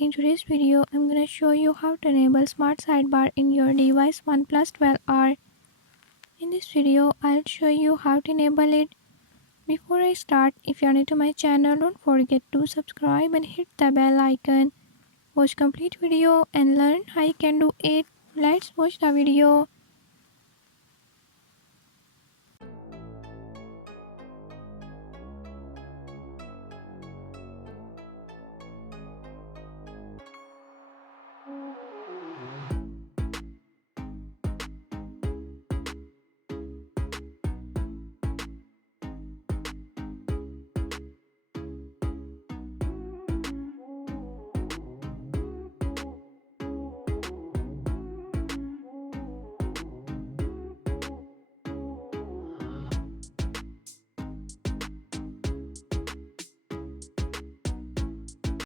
In today's video, I'm gonna show you how to enable Smart Sidebar in your device Oneplus 12R. In this video, I'll show you how to enable it. Before I start, if you're new to my channel, don't forget to subscribe and hit the bell icon. Watch complete video and learn how you can do it. Let's watch the video.